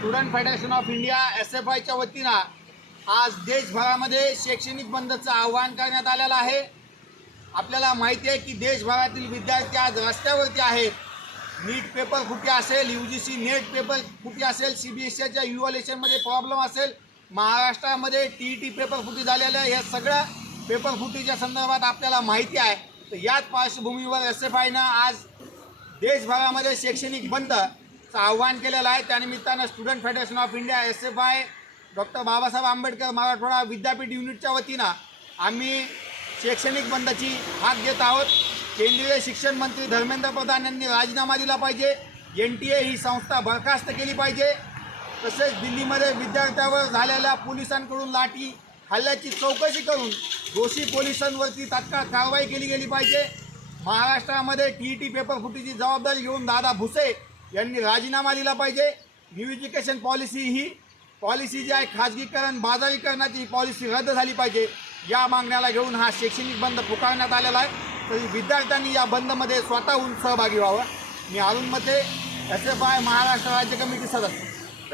Student federation of India SFIच्या वतीनं आज देशभरामध्ये शैक्षणिक बंदचं आवाहन करण्यात आलेलं आहे। आपल्याला माहिती आहे की देशभरातील विद्यार्थी आज रस्त्यावरती आहेत। नीट पेपर फुटी असेल, UGC नेट पेपर फुटी असेल, CBSEच्या इव्हॅल्युएशनमध्ये प्रॉब्लेम असेल, महाराष्ट्रामध्ये TET पेपर फुटी झालेलं आहे। या सगळ्या पेपर फुटीच्या संदर्भात आपल्याला माहिती आहे। तर याच पार्श्वभूमीवर SFIनं आज देशभरामध्ये शैक्षणिक बंदचं आवाहन केलेलं आहे। त्यानिमित्तानं student federation of India SFI doctor Babasaheb Ambedkar Marathwada विद्यापीठ युनिटच्या वतीनं आम्ही शैक्षणिक बंदची हाक घेत आहोत। केंद्रीय शिक्षण मंत्री धर्मेंद्र प्रधान यांनी राजीनामा दिला पाहिजे। NTA ही संस्था बरखास्त केली पाहिजे। तसेच दिल्लीमध्ये विद्यार्थ्यावर झालेल्या पोलिसांकडून लाठी हल्ल्याची चौकशी करून दोषी पोलिसांवरती तात्काळ कारवाई केली गेली पाहिजे। महाराष्ट्रामध्ये TET पेपर फुटीची जबाबदारी घेऊन दादा भुसे यांनी राजीनामा दिला पाहिजे। न्यू एज्युकेशन पॉलिसी जी आहे खाजगीकरण बाजारीकरणाची पॉलिसी रद्द झाली पाहिजे। या मागण्याला घेऊन हा शैक्षणिक बंद पुकारण्यात आलेला आहे। तरी विद्यार्थ्यांनी या बंदमध्ये स्वतःहून सहभागी व्हावं। मी अरुण मते, SFI महाराष्ट्र राज्य कमिटी सदस्य।